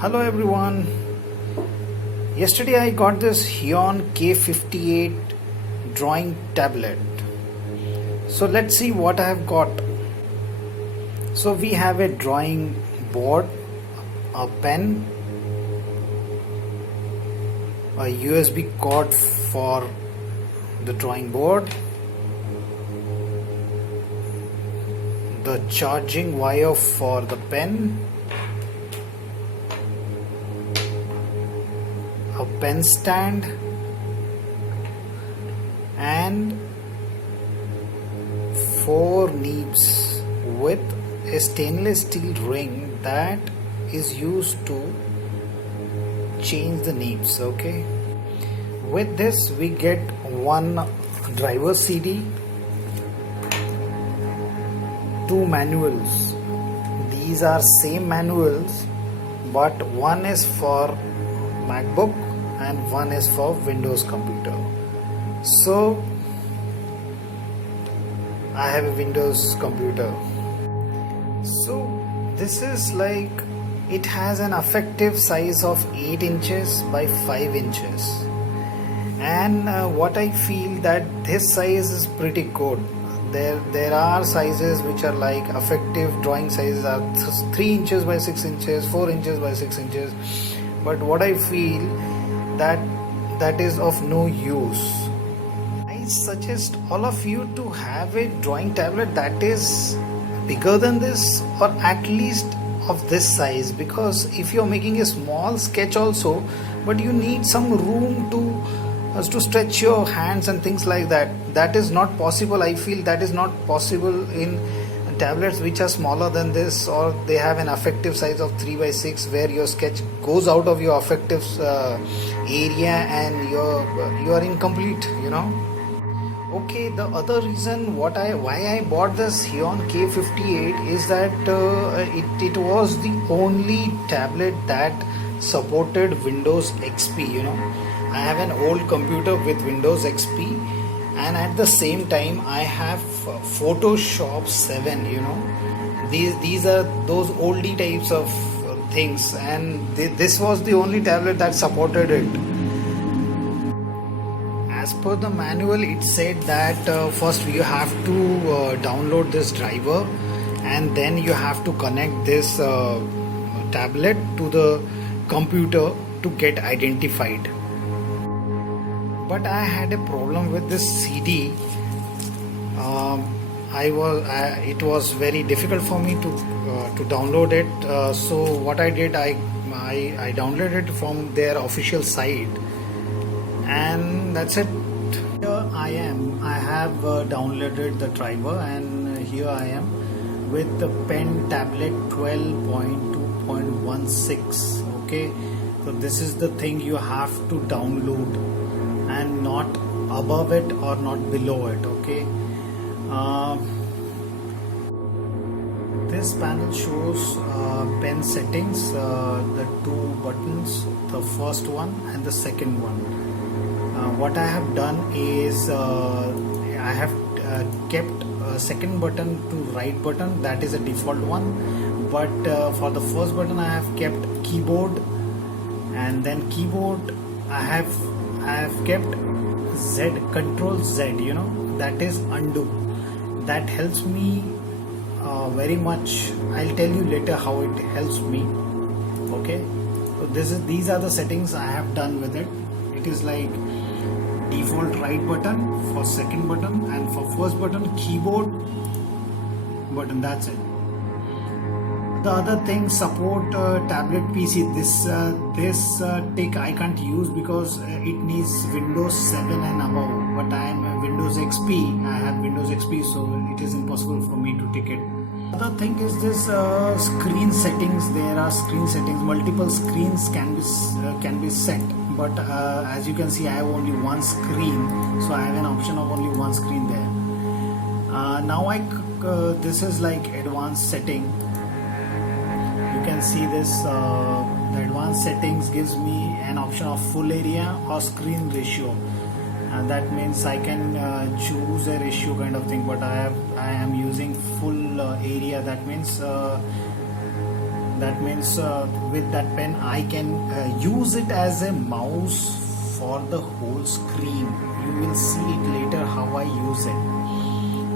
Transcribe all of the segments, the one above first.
Hello everyone. Yesterday I got this Huion k58 drawing tablet. So let's see what I have got. So we have a drawing board, a pen, a USB cord for the drawing board, the charging wire for the pen, a pen stand, and 4 nibs with a stainless steel ring that is used to change the nibs. Okay, with this we get one driver CD, 2 manuals. These are same manuals, but one is for MacBook and one is for Windows computer. So I have a Windows computer. So this is like, it has an effective size of 8 inches by 5 inches, and what I feel that this size is pretty good. There are sizes which are like effective drawing sizes are 3 inches by 6 inches, 4 inches by 6 inches, but what I feel that is of no use. I suggest all of you to have a drawing tablet that is bigger than this, or at least of this size, because if you're making a small sketch also, but you need some room to stretch your hands and things like that. That is not possible. I feel that is not possible in tablets which are smaller than this, or they have an effective size of 3 by 6 where your sketch goes out of your effective area and you are incomplete, Okay, the other reason why I bought this Huion k58 is that it was the only tablet that supported Windows XP. I have an old computer with Windows XP, and at the same time I have Photoshop 7. These are those oldie types of things, and this was the only tablet that supported it. As per the manual, it said that first you have to download this driver, and then you have to connect this tablet to the computer to get identified. But I had a problem with this CD. It was very difficult for me to download it. So what I did, I downloaded it from their official site, and that's it. Here I am. I have downloaded the driver, and here I am with the pen tablet 12.2.16. Okay, so this is the thing you have to download, and not above it or not below it. Okay, this panel shows pen settings, the 2 buttons, the first one and the second one. What I have done is I have kept second button to right button, that is a default one, but for the first button I have kept keyboard, and then keyboard I have kept Z, Control Z, that is undo. That helps me very much. I'll tell you later how it helps me. Okay, so these are the settings I have done with it. It is like default right button for second button, and for first button keyboard button, that's it. The other thing, support tablet PC. This tick I can't use because it needs Windows 7 and above, but I am a Windows XP. I have Windows XP, so it is impossible for me to tick it. Other thing is this screen settings. There are screen settings. Multiple screens can be set, but as you can see, I have only one screen, so I have an option of only one screen there. Now this is like advanced setting. You can see this, the advanced settings gives me an option of full area or screen ratio, and that means I can choose a ratio kind of thing, but I am using full area. That means That means with that pen I can use it as a mouse for the whole screen. You will see it later how I use it.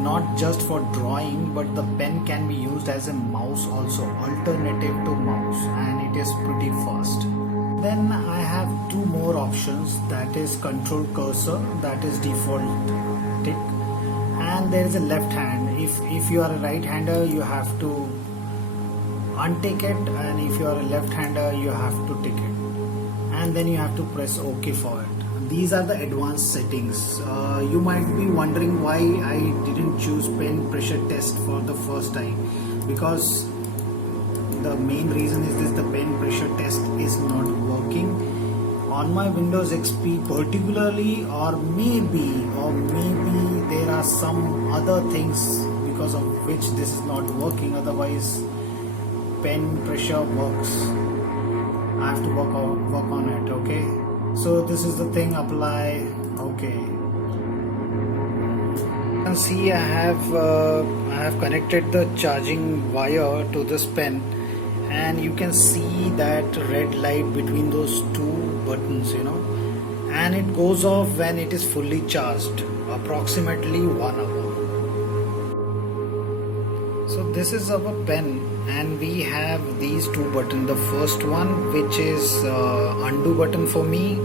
Not just for drawing, but the pen can be used as a mouse also, alternative to mouse, and it is pretty fast. Then I have two more options, that is control cursor, that is default tick, and there is a left hand. If you are a right hander, you have to untick it, and if you are a left hander, you have to tick it, and then you have to press OK for it. These are the advanced settings. You might be wondering why I didn't choose pen pressure test for the first time, because the main reason is this: the pen pressure test is not working on my Windows XP particularly, or maybe there are some other things because of which this is not working. Otherwise pen pressure works. I have to work on it. Okay, so this is the thing, apply. Okay, you can see I have connected the charging wire to this pen, and you can see that red light between those two buttons, and it goes off when it is fully charged, approximately 1 hour. So this is our pen, and we have these two buttons. The first one, which is undo button for me,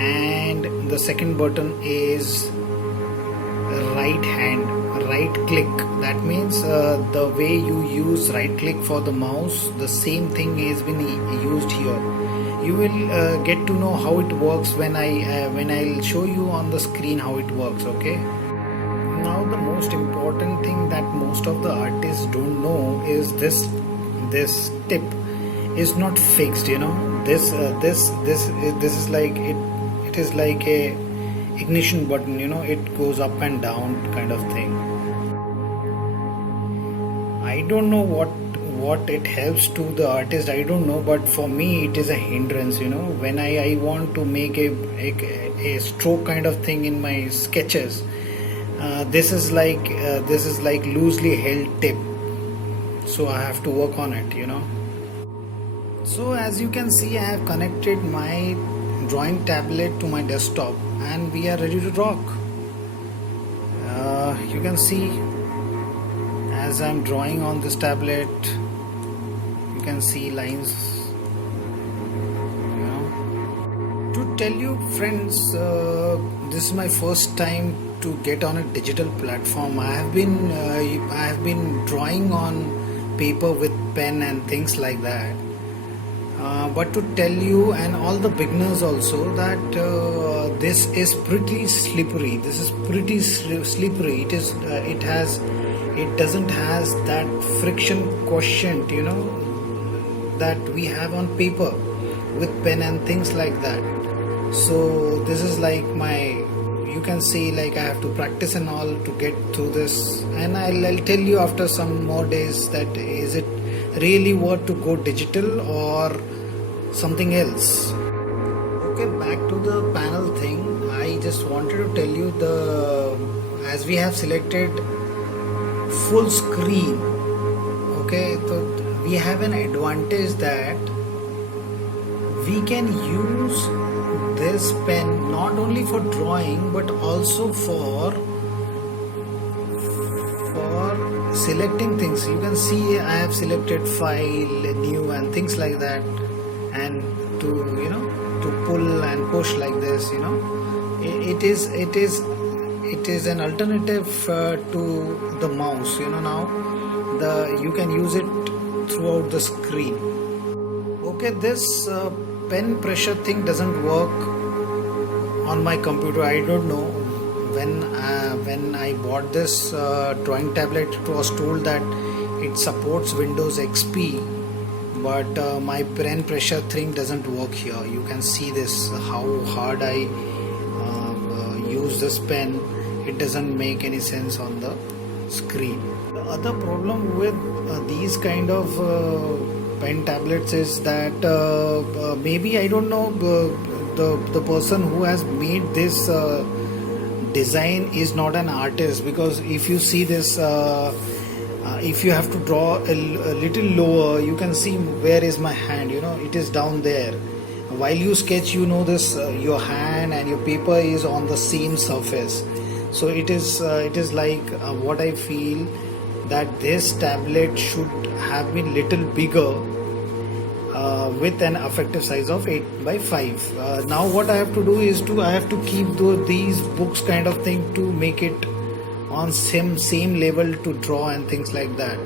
and the second button is right click. That means the way you use right click for the mouse, the same thing has been used here. You will get to know how it works when I'll show you on the screen how it works. Okay, now the most important thing that most of the artists don't know is this tip is not fixed. This is like it is like a ignition button. It goes up and down kind of thing. I don't know what it helps to the artist, I don't know, but for me it is a hindrance. When I want to make a stroke kind of thing in my sketches, this is like loosely held tip, so I have to work on it. So as you can see, I have connected my drawing tablet to my desktop, and we are ready to rock. You can see as I'm drawing on this tablet, you can see lines. To tell you friends, this is my first time to get on a digital platform. I have been drawing on paper with pen and things like that. But to tell you and all the beginners also that this is pretty slippery. This is pretty slippery. It doesn't has that friction quotient, that we have on paper with pen and things like that. So this is like you can see, like I have to practice and all to get through this, and I'll tell you after some more days that is it really worth to go digital or something else. Okay, back to the panel thing. I just wanted to tell you, as we have selected full screen, okay, so we have an advantage that we can use this pen not only for drawing but also for selecting things. You can see I have selected file, new and things like that, and to pull and push like this. It is an alternative to the mouse. Now you can use it throughout the screen. Okay, this pen pressure thing doesn't work on my computer. I don't know. When I bought this drawing tablet, it was told that it supports Windows XP, but my pen pressure thing doesn't work here. You can see this, how hard I use this pen. It doesn't make any sense on the screen. The other problem with these kind of pen tablets is that maybe, I don't know, the person who has made this design is not an artist, because if you see this If you have to draw a little lower, you can see where is my hand, it is down there. While you sketch, this your hand and your paper is on the same surface. So it is like what I feel, that this tablet should have been little bigger, with an effective size of 8 by 5. Now what I have to do is I have to keep these books kind of thing to make it on same level to draw and things like that.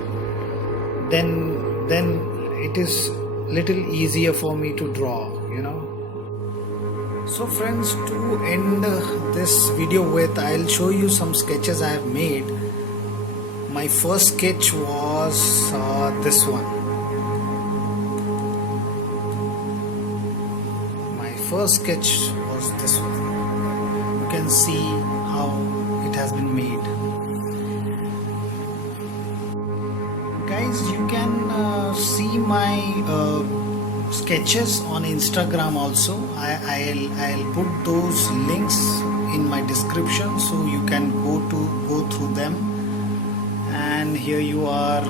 Then it is little easier for me to draw. So friends, to end this video with, I'll show you some sketches I have made. My first sketch was this one. My first sketch was this one. You can see how it has been made. Guys, you can see my sketches on Instagram also. I'll put those links in my description, so you can go through them. And here you are.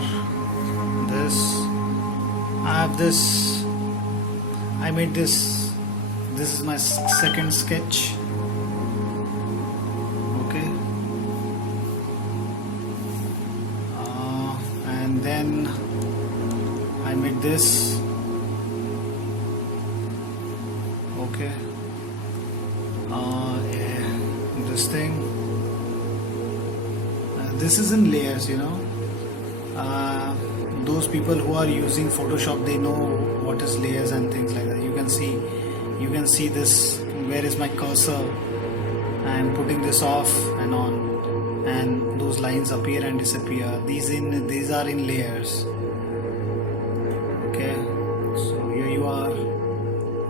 I made this. This is my second sketch. Okay. And then I made this. Okay. This thing. This is in layers, those people who are using Photoshop, they know what is layers and things like that. You can see this, where is my cursor. I am putting this off and on, and those lines appear and disappear. These are in layers. Okay, so here you are.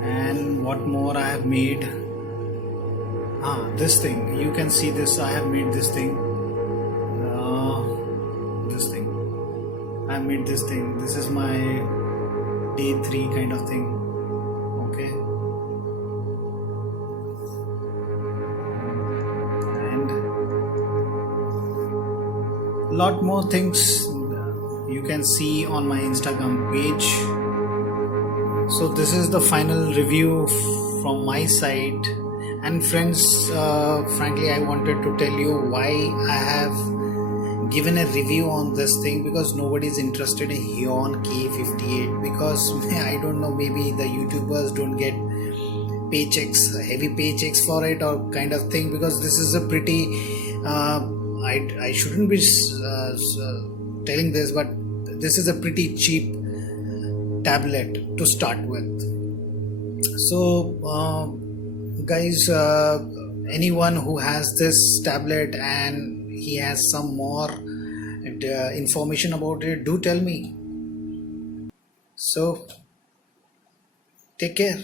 And what more I have made? This thing, you can see this. I have made this thing. I made this thing. This is my day 3 kind of thing. Okay. And a lot more things you can see on my Instagram page. So this is the final review from my side. And friends, frankly, I wanted to tell you why I have given a review on this thing, because nobody is interested in Huion k58, because I don't know, maybe the YouTubers don't get heavy paychecks for it or kind of thing, because this is a pretty I shouldn't be telling this, but this is a pretty cheap tablet to start with. So guys, anyone who has this tablet and he has some more information about it, do tell me. So take care.